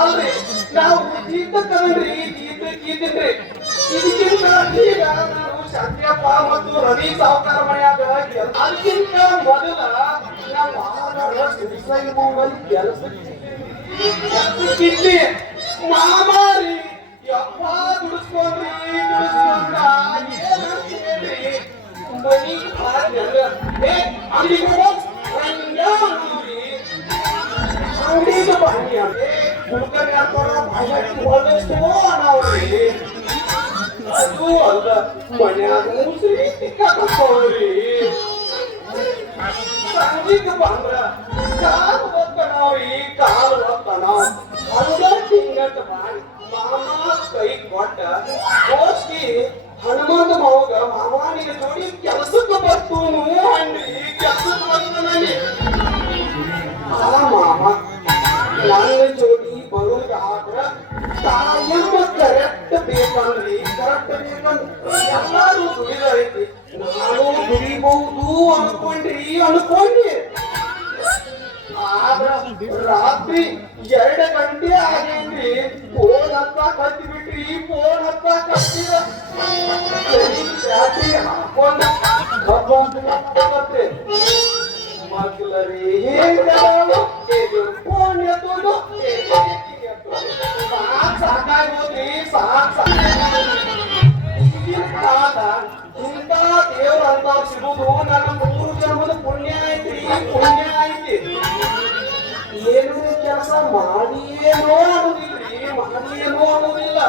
ಅಲ್ರಿ ನಾವು ಗೀತಕ್ಕಂದ್ರಿ ಗೀತ ಗೀತಿನ್ರಿ ಇದಕ್ಕಿಂತ ಈಗ ನಾವು ಸತ್ಯಪ್ಪ ಮತ್ತು ರವಿ ಸಾವುಕಾರ ಮನ್ಯಾಗ ಕೆಲ್- ಅದಕ್ಕಿಂತ ಮೊದಲ ನಮ್ಮ ಆಹಾರ ಸುಸೈಡ್ ಮೊಬೈಲ್ ಕೆಲಸಕ್ಕಿಲ್ಲಿ ಮಾಮಾರಿ ಯಪ್ಪ ದುಡಿಸ್ಕೊಂಡ್ರಿ ದುಡಿಸ್ಕೊಂಡ ಏನಂತೇಳಿ ಮನಿ ಹಾಕ್ಯಾರ. ಏ ಅದು ಅಲ್ಲ ಮನ್ಯಾಗ ಮುಸ್ರಿ ತಿಕ್ಕಾಕೋರಿ ಸಂಜಿಗೆ ಬಂದ್ರ ಕಾಲು ಒತ್ತನವ್ರಿ ಕಾಲು ಒತ್ತನವ್ ಹಂಗ ತಿಂಗಟ್ ಮಾಡಿ ಮಾಮ ಕೈ ಕೊಟ್ಟ ಹೋಗಿ ಹನುಮಂತ ಮಾವಗ ಮಾಮ ನಿನ್ನ ಜೋಡಿ ಕೆಲಸಕ್ಕೆ ಬರ್ತೂನು ಅಂದ್ರಿ ಕೆಲಸಕ್ಕೆ ಬಂದನಲ್ಲಿ ಆ ಮಾಮ ನನ್ನ ಜೋಡಿ ಬರುವುದಾದ್ರ ಕಾಯಮ್ಮ ಕರೆಕ್ಟ್ ಬೇಕಂದ್ರಿ ಕರೆಕ್ಟ್ ಬೇಕಂದ್ರೆ ಎಲ್ಲಾರು ದುಡಿದೈತಿ ನಾನು ದುಡಿಬಹುದು ಅನ್ಕೊಂಡ್ರಿ ಅನ್ಕೊಂಡಿ ಆದ್ರ ರಾತ್ರಿ ಎರಡು ಗಂಟೆ ಆಗೈತ್ರಿ ಫೋನ್ ಹತ್ತ ಕತ್ತಿ ಬಿಟ್ರಿ ಫೋನ್ ಹತ್ತ ಕತ್ತಿರ ರಾತ್ರಿ ಹಾಕೊಂಡ ಹೇಗಾಳು ಇದು ಫೋನ್ ಎತ್ತೋದು ಸಾಕ್ ಇಂಥ ದೇವ್ರ ಅಂತ ಸಿಗುದು ನನ್ನ ಮೂರು ಜನ್ಮದ ಪುಣ್ಯ ಪುಣ್ಯ ಐತಿ ಏನು ಕೆಲಸ ಮಾಡಿಯೇನೋ ಅನ್ನೋದಿಲ್ರಿ ಮಾಡಿಯೇನೋ ಅನ್ನೋದಿಲ್ಲ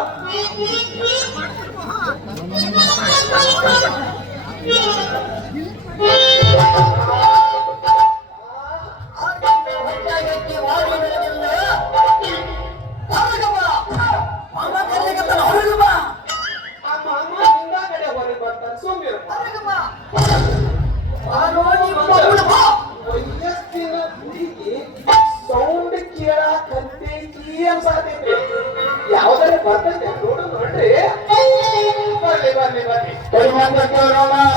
ಬರ್ತೈತೆ ನೋಡು ನೋಡ್ರಿ ಬರ್ಲಿ ಬರ್ಲಿ ಬರ್ಲಿ ಯಾರೇ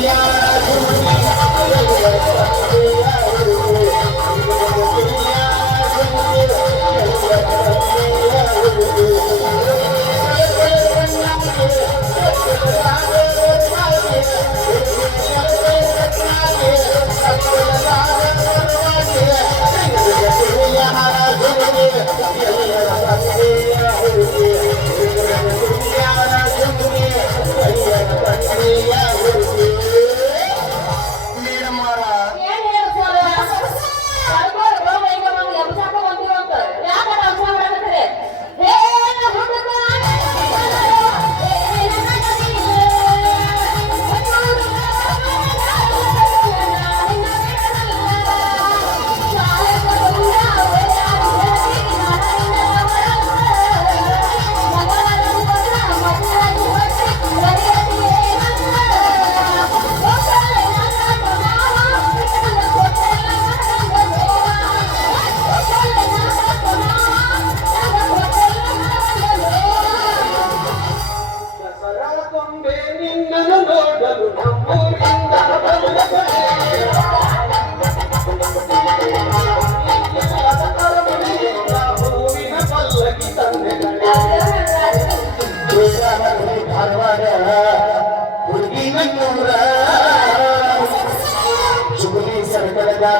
Yeah.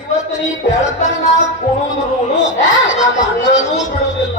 ಇವತ್ತು ನೀ ಬೆಳತನ ಕೊಡುವುದ್ರೂ ನಮ್ಮ ಅಣ್ಣನೂ ಬಿಡುವುದಿಲ್ಲ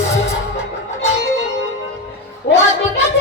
我的个子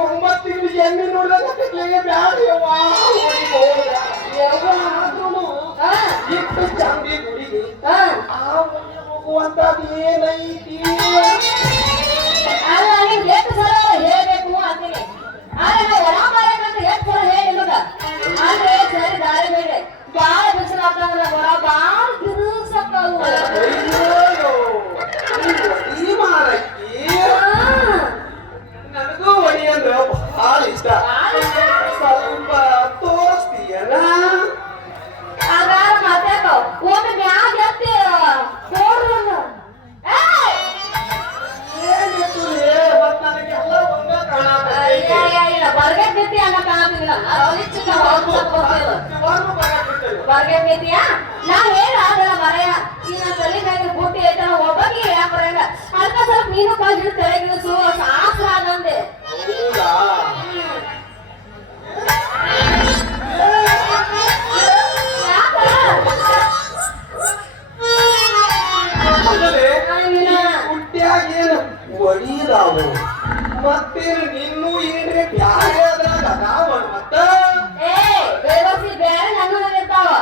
ಒಂಬತ್ತು ತಿಂಗಳು ಎಣ್ಣೆ ನೋಡಿದ್ರೆ ಬ್ಯಾಡವಾ ಇಟ್ಟು ಚಾಂದಿ ಗುಡಿಗೆ ಆ ಮನೆ ಹೋಗುವಂತದ್ದು ಏನೈತಿ ಅಲ್ಲ ನಿಮ್ಗೆ ಎಷ್ಟು ಸಲ ಹೇಳಬೇಕು ಅಂತೀನಿ ಎಷ್ಟು ಸಲ ಅಂದ್ರೆ ಸರಿ ದಾರಿ ಬೇರೆ ಬಾಳ ಬಿಸಿಲು ಆಗ್ತಂದ್ರೆ ಬಾಳ ಭಾಗ್ಯಮಿತಿಯಾ ನಾ ಹೇಳಾಗಲ್ಲ ಮರೆಯ ಈ ನನ್ನ ತಲೆ ಮೇಲೆ ಬೂಟಿ ಐತನ ಒಬ್ಬಗೆ ಯಾಕೆ ಬರಂಗ ಅಲ್ಪ ಸ್ವಲ್ಪ ನೀನು ಕಾಲ್ ಹಿಡಿದು ತೆಳಗಿಳಿಸು ಶಾಸ್ತ್ರ ಆಗಂದೆ ಒಡಿದಾವು ಮತ್ತೇನು? ನಿನ್ನೂ ಏನ್ರಿ? ಬ್ಯಾರೆ ಅದ್ರಾಗ ನಾವ್ ಮತ್ತ?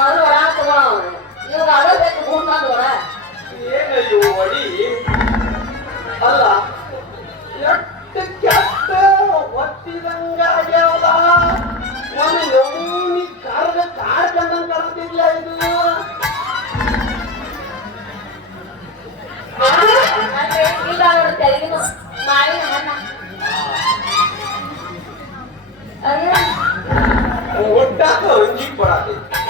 ಮಲ್ವರ ಅಥವಾ ಇವಾಗ ಅಳಬೇಕು ಭೂತ ಅಂದವರ ಏನು ಇವು ಒಡಿ ಅಲ್ಲ ಎಷ್ಟು ಕೆಟ್ಟ ಒತ್ತಿದಂಗಾಗ್ಯಾವಲ್ಲ ನಮ್ಮ ಯಮೂನಿ ಕಾರ್ಗ ಕಾರ್ಗಂದ ಕರೆದಿಲ್ಲ ಇದು ಇಲ್ಲ ಅವ್ರ ತೆಲಗಿನ ಮಾವಿನ ಹಣ್ಣ ಅಯ್ಯ ಒಟ್ಟಾಗ ಅಂಜಿಗೆ ಬರಾತೈತಿ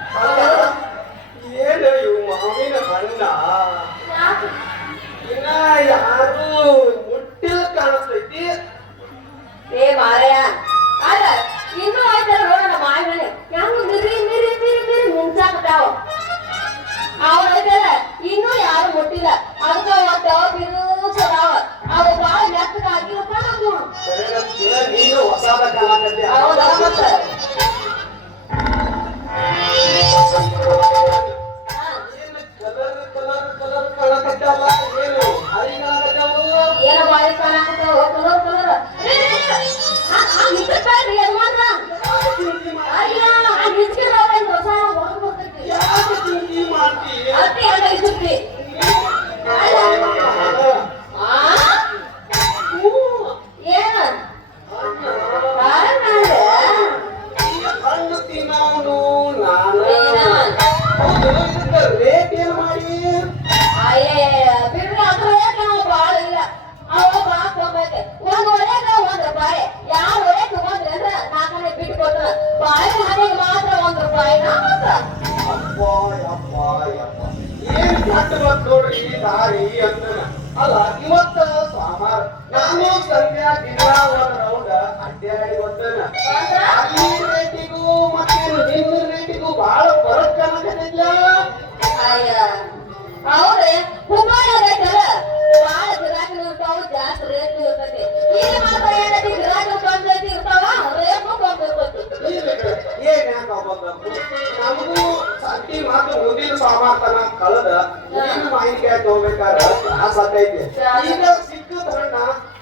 ಐತಿ ಅಂತ ಹೋಗ್ಬೇಕಾದ್ರೆ ತ್ರಾಸ ಆಕೈತಿ ಈಗ ಸಿಕ್ಕದ ಹಣ್ಣ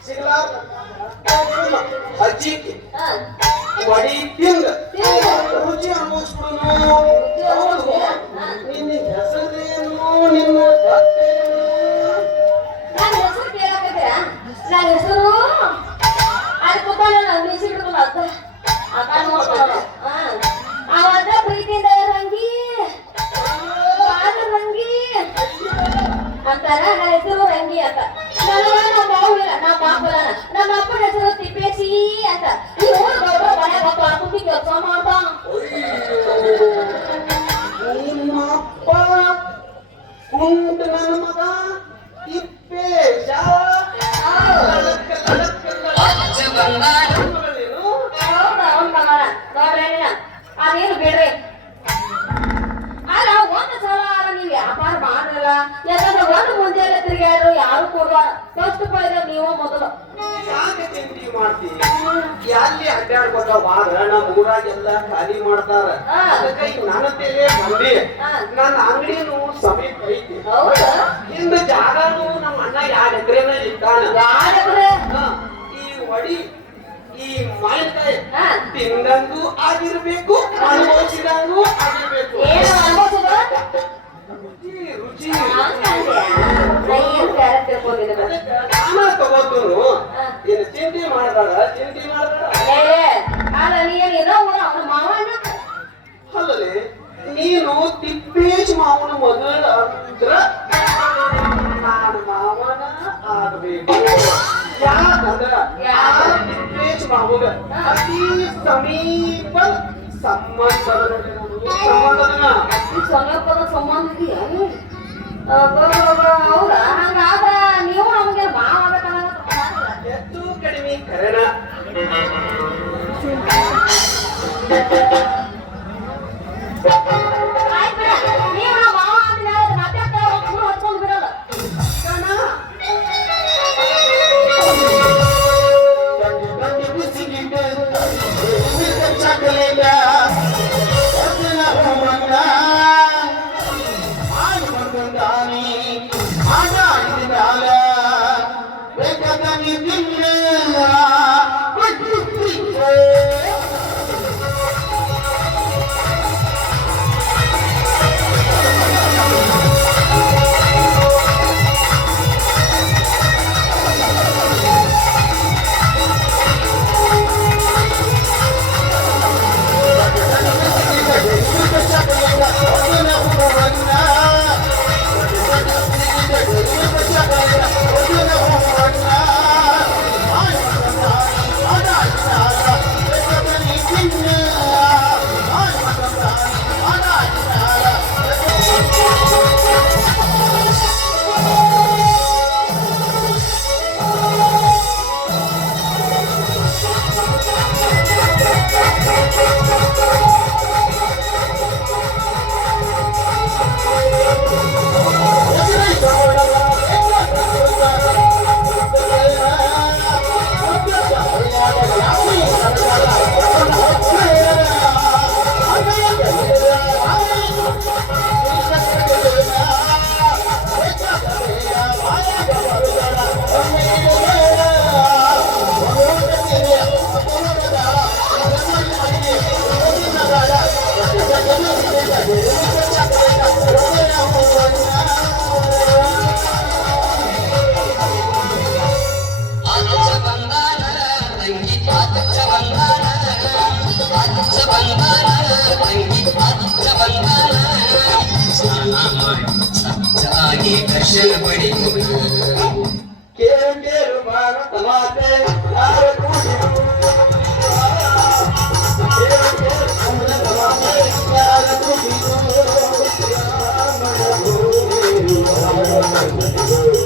ಸಿಗ್ಲಾರ್ದ ಹಚ್ಚಿಕ್ಕಿ ಬಡಿ ತಿಂದ ರುಚಿ ಅನುಭವಿಸ್ಬಿಡು ಮಾಡ್ತೀವಿ ಎಲ್ಲಿ ಅಡ್ಡಾಡ್ಬೇಕ ಬಾದ್ರ ನಮ್ಮ ಊರಾಗೆಲ್ಲ ಖಾಲಿ ಮಾಡ್ತಾರ. ಅದಕ್ಕೆ ನನ್ನ ತಲೆ ಬಂದಿ ನನ್ನ ಅಂಗಡಿನೂ ಸಮೀಪ ಐತಿ. ಇಂದ ಜಾಗನೂ ನಮ್ಮ ಅಣ್ಣ ಯಾರ ಎಕರೆನ ಇದ್ದಾನೆ? ಈ ಒಡಿ ಈ ಮಾವಿನಕಾಯಿ ತಿಂದಂಗೂ ಆಗಿರ್ಬೇಕು ಅನುಭವಿಸಿದಂಗು ಆಗಿರ್ಬೇಕು. ರುಚಿ. ರುಚಿ ನಾಮ ತಗೋತನು ಏನು ಚಿಂತೆ ಮಾಡಬೇಡ ಚಿಂತೆ ಮಾಡಬೇಡ. ಅಲ್ಲಲ್ಲಿ ನೀನು ತಿಪ್ಪೇಶ್ ಮಾವನ ಮಗಳ ಅಂದ್ರ ನಾನು ಮಾವನ ಆಗ್ಬೇಕು. ಯಾಕಂದ್ರ ತಿಪ್ಪೇಶ್ ಮಾವಗ ಅತಿ ಸಮೀಪ ಸಂಬಂಧ ಸಂಬಂಧನ ಸಮೀಪದ ಸಂಬಂಧ ಇದೆಯಾ? ಹಂಗಾದ ಎತ್ತು ಕಡಿಮೆ ಕರಣ Thank you. Gracias.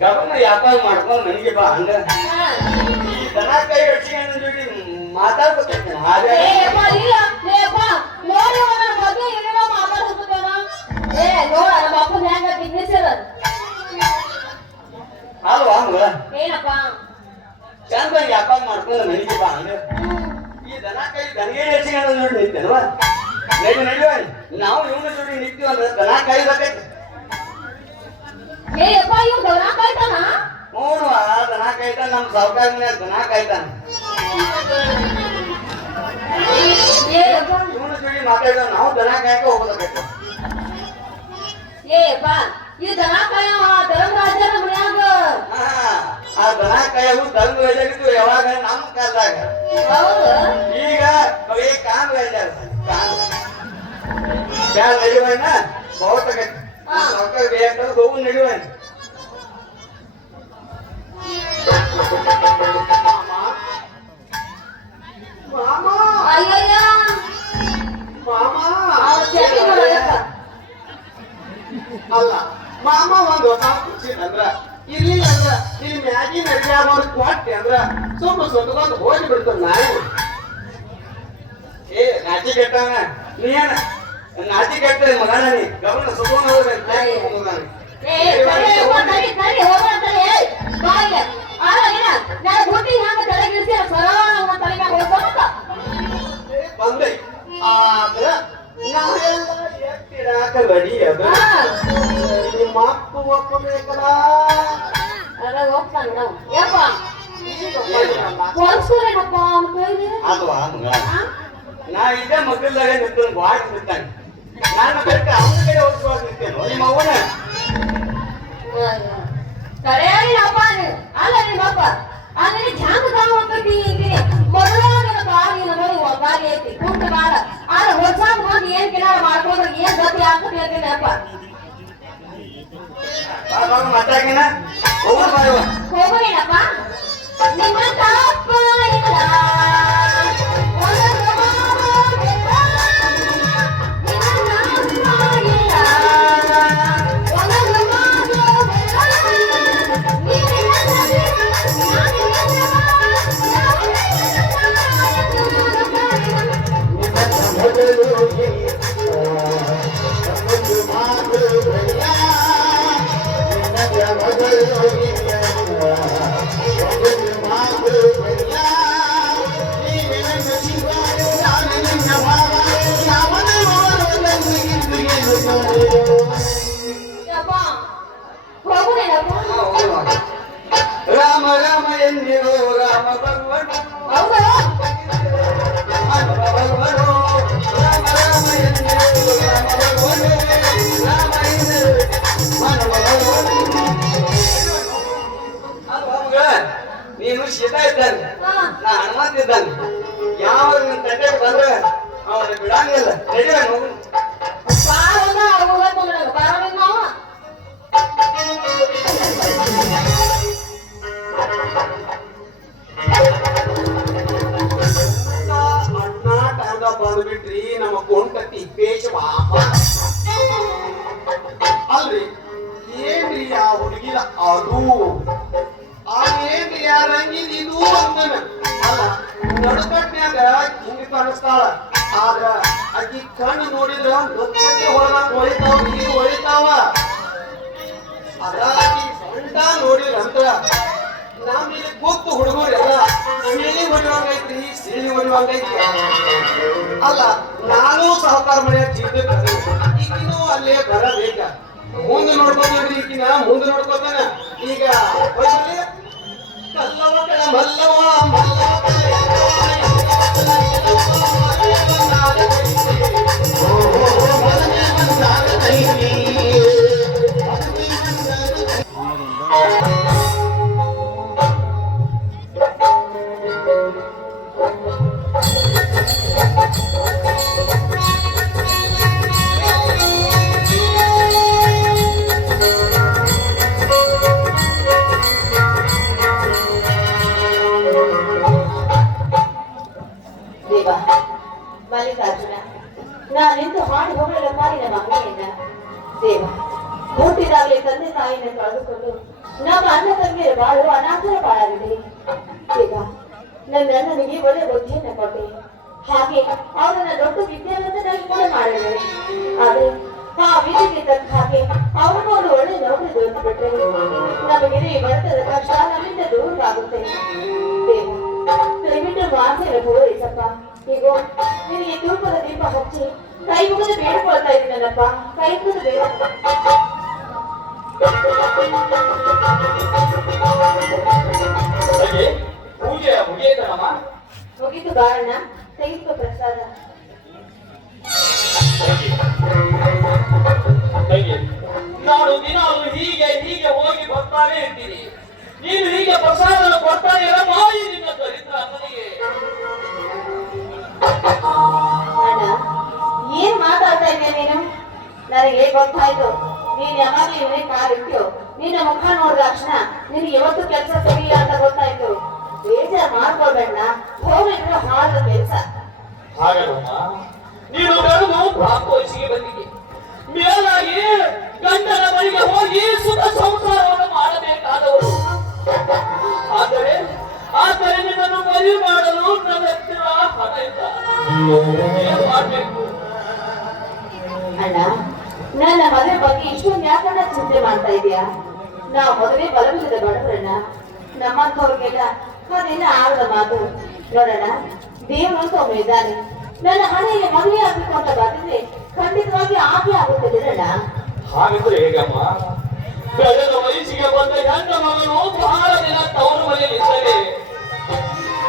ಗಮನ ವ್ಯಾಪಾರ ಮಾಡ್ಕೊಂಡು ನನಗೆ ಬಾ ಹಂಗ. ಈ ದನ ಕೈ ಹಚ್ಕೊಂಡು ಜೋಡಿ ಮಾತಾಡ್ಬೇಕೈತೆ ಹಾಗೆ ಅಲ್ವಾ ಹಂಗ? ಏನಪ್ಪ? ಚಂದ ವ್ಯಾಪಾರ ಮಾಡ್ಕೊಂಡು ನನಗೆ ಬಾ ಹಂಗ. ಈ ದನ ಕೈ ದನಗೆ ಹಚ್ಕೊಂಡು ನೋಡಿ ನಿಂತೇನವ ನಡಿ ನಾವು ಇವನ ಜೋಡಿ ನಿಂತೀವಿ ಅಂದ್ರೆ ದನ ಕೈ ಕಾಯ್ಬೇಕೈತೆ ಏ ಅಪ್ಪ ಇವ್ ದನ ಕಾಯ್ತಾನ? ಆ ದನ ಕಾಯ್ತಾನ ನಮ್ಮ ಸಾವುಕಾರ ದನ ಕಾಯ್ತಾನ. ಏ ಯಪ್ಪ ಇವನ ಜೋಡಿ ಮಾತಾಡಿದ ನಾವು ದನ ಕಾಯ್ಕ ಹೋಗ್ಬೇಕೈತೆ ಏ ಯಪ್ಪ ಈ ದನ ಕಾಯವ ಧರ್ಮರಾಜನ ಮನ್ಯಾಗ? ಆ ದನ ಕಾಯವು ದಂಗ ವೈಜಾಗಿತ್ತು ಯಾವಾಗ? ನಮ್ಮ ಕಾಲದಾಗ. ಈಗ ಬರೀ ಕಾನ್ ವೈಜಾಗ ಕಾನ್ ಬ್ಯಾಡ ನಡಿವಣ್ಣ ಬಹುತಕ ಹೋಗು ನಡಿವಣ್ಣ ಮಾಮ ಅವ್ರ ಅಲ್ಲ ಮಾಮ ಒಂದು ಹೊಸ ಅಂದ್ರ ಇರ್ಲಿಲ್ಲ ಅಂದ್ರ ನೀ ಮ್ಯಾಗಿ ಅವ್ರು ಕೊಟ್ಟೆ ಅಂದ್ರ ಸುಮ್ಮ ಸೊಂದ್ಕೊಂಡು ಹೋಗಿ ಬಿಡ್ತಾನ ನಾಯಿ ಏ ರಾಜಿ ಕೆಟ್ಟವನ ನೀನ ನಾಚಿ ಕೆಟ್ಟ ಮಗನ ನೀ ಗಮನ ಹೋಗ್ಬೇಕಂತ. ಬಂದೆ. ಆದ್ರ ನಾವೆಲ್ಲ ಎತ್ತಿಡಾಕ ಬಡಿ ಅದ ಹಾ, ನಿಮ್ಮ ಅಪ್ಪ ಒಪ್ಪಬೇಕಲ್ಲ? ಅದ ಹೋಗ್ತಾನೆ ನಾವು. ಯಪ್ಪ? ಅಥವಾ? ನಾ ಇದೇ ಮಕ್ಕಳದಾಗ ನಿಂತು ವಾಟ್ ನಿಂತಾನೆ ನಾನು ಕರೆಕ್ಟ್ ಅವನ ಕಡೆ ಹೋಗ್ಸುವಾಗ ನಿಂತೇನು ನಿಮ್ಮ ಅವನ ಅಯ್ಯೋ. ಸರಿಯಾಗಿ ಅಪ್ಪ ನೀನು. ಅಲ್ಲ ನಿಮ್ಮಪ್ಪ ಅಂದ್ರೆ ಹ್ಯಾಂಗ ಕಾಮ ಹೋಗ್ತೈತಿ ಅಂತೀನಿ ಮೊದಲ ನಿನ್ನ ಕಾಲಿನ ನೋಡಿ ಗಾಲಿ ಐತಿ ಕುಂಟ ಬಾಳ ಆದ್ರೆ ಹೊಸ ಬಂದು ಏನ್ ಕಿನಾರ ಮಾಡ್ಕೊಂಡ್ರೆ ಏನ್ ಗತಿ ಆಗ್ತದೆ ಅಂತೀನಿ ಅಪ್ಪ ಮಾತಾಗಿನ ಹೋಗ ಬಾಯವ ಹೋಗೋಣೇನಪ್ಪ ನಿಮ್ಮ ತಪ್ಪ ಇಲ್ಲ ಪಾಪ ಅಲ್ರಿ ಏನ್ರಿ ಆ ಹುಡುಗಿನ ಅದು? ಆ ಏನ್ರಿ ಆ ರಂಗಿನ ಇದು ಅಂದನ? ಅಲ್ಲ ನಡುಕಟ್ನ್ಯಾಗ ಹಿಂಗ ಕಾಣಿಸ್ತಾಳ. ಆದ್ರ ಅಕ್ಕಿ ಕಣ್ಣು ನೋಡಿದ್ರ ದುಃಖಕ್ಕೆ ಹೊರಗ ಹೊಳಿತಾವ, ನೀರು ಹೊಳಿತಾವ. ಅದ ಅಕ್ಕಿ ಸೊಂಟ ನೋಡಿದ್ರಂದ್ರ ನಮ್ ಇಲ್ಲಿ ಗೊತ್ತು ಹುಡುಗರೆಲ್ಲ ಸೇರಿ ಹೊಡಿವಂಗೈತ್ರಿ ಸೇರಿ ಹೊಡಿವಂಗೈತಿ ಅಲ್ಲ, ನಾನು ಸಹಕಾರ ಮನೆಯ ಜೀವಿತ ಈಗಿನೂ ಅಲ್ಲೇ ಬರಬೇಕ. ಮುಂದೆ ನೋಡ್ಕೋತೀವಿ ಈಗಿನ, ಮುಂದೆ ನೋಡ್ಕೋತಾನ. ಈಗ ಕಣ ಮಲ್ಲವ ಮಲ್ಲವ ಬರ್ತದ ಕಷ್ಟ ನಮ್ಮಿಂದ ದೂರವಾಗುತ್ತೆ ದೇವ, ದಯವಿಟ್ಟು ಮಾತೆಯನ್ನು ಪೂರೈಸಪ್ಪ ಹೀಗೋ ನಿನಗೆ ತೂಕದ ದೀಪ ಹಚ್ಚಿ ಕೈ ಮುಗಿದು ಬೇಡ್ಕೊಳ್ತಾ ಇದ್ದೀನಲ್ಲಪ್ಪ ಕೈ ಮುಗಿದು ಬೇಡ ಮುಗಿತು ಬಾಳಣ್ಣ ತೆಗೆದುಕೋ ಪ್ರಸಾದ ನಾನು ದಿನಾಲು ಹೀಗೆ ಹೀಗೆ ಹೋಗಿ ಬರ್ತಾನೆ ಇರ್ತೀನಿ ನೀನು ಹೀಗೆ ಪ್ರಸಾದನ ಕೊಡ್ತಾ ಇರ ಮಾಡಿ ನಿನ್ನ ದರಿದ್ರ ಅಮ್ಮನಿಗೆ ಏನ್ ಮಾತಾಡ್ತಾ ಇದ್ದೆ ನೀನು? ನನಗೆ ಗೊತ್ತಾಯ್ತು. ನೀನ್ ಯಾವಾಗ್ಲೂ ಇವನೇ ಕಾಲಿಟ್ಟು ನಿನ್ನ ಮುಖ ನೋಡಿದ ತಕ್ಷಣ ನಿನ್ಗೆ ಯಾವತ್ತು ಕೆಲಸ ಸರಿಯಿಲ್ಲ ಅಂತ ಗೊತ್ತಾಯ್ತು. ಬೇಜಾರ್ ಮಾಡ್ಕೊಳ್ಬೇಡ ಹೋಗಿದ್ರೆ ಹಾಳು ಕೆಲಸ. ನೀನು ಬೆಳೆದು ಪ್ರಾಪ್ತವಯಸ್ಸಿಗೆ ಬಂದಿದ್ದೆ ಅಣ್ಣ, ನನ್ನ ಮದುವೆ ಬಗ್ಗೆ ಇಷ್ಟೊಂದು ಯಾಕಣ್ಣ ಚಿಂತೆ ಮಾಡ್ತಾ ಇದೆಯಾ? ನಾವು ಮದುವೆ ಬಲವಿಲ್ಲದ ಬಡವರಣ್ಣ. ನಮ್ಮಂಥವ್ರಿಗೆಲ್ಲ ಅದೇನ ಆಗದ ಮಾತು. ನೋಡೋಣ ದೇವರು ಅಂತ ಒಬ್ಬ ಇದ್ದಾನೆ. ನನ್ನ ಹಣೆಗೆ ಮದುವೆ ಆಗ್ಬೇಕು ಅಂತ ಬಂದಿದ್ರೆ ಖಂಡಿತವಾಗಿ ಆಗಿ ಆಗುತ್ತೆ ಬಿಡೋಣ ಹಾಗಿದ್ರೆ ಹೇಗಮ್ಮ? ವಯಸ್ಸಿಗೆ ಬಂದ ಗಂಡ ಮಗನು ಬಹಳ ದಿನ ತವರು ಮನೆಯಲ್ಲಿ ಇದ್ದರೆ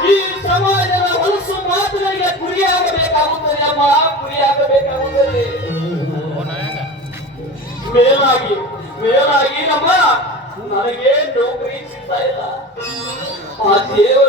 ಈ ಸಮಾಜದ ಹೊಲಸು ಮಾತುಗಳಿಗೆ ಗುರಿಯಾಗಬೇಕಾಗುತ್ತದೆ ಅಮ್ಮ. ಗುರಿಯಾಗಬೇಕಾಗುತ್ತದೆ ಮೇಲಾಗಿ ಮೇಲಾಗಿ ನಮ್ಮ ನನಗೆ ನೌಕರಿ ಸಿಗ್ತಾ ಇಲ್ಲ. ಆ ದೇವರ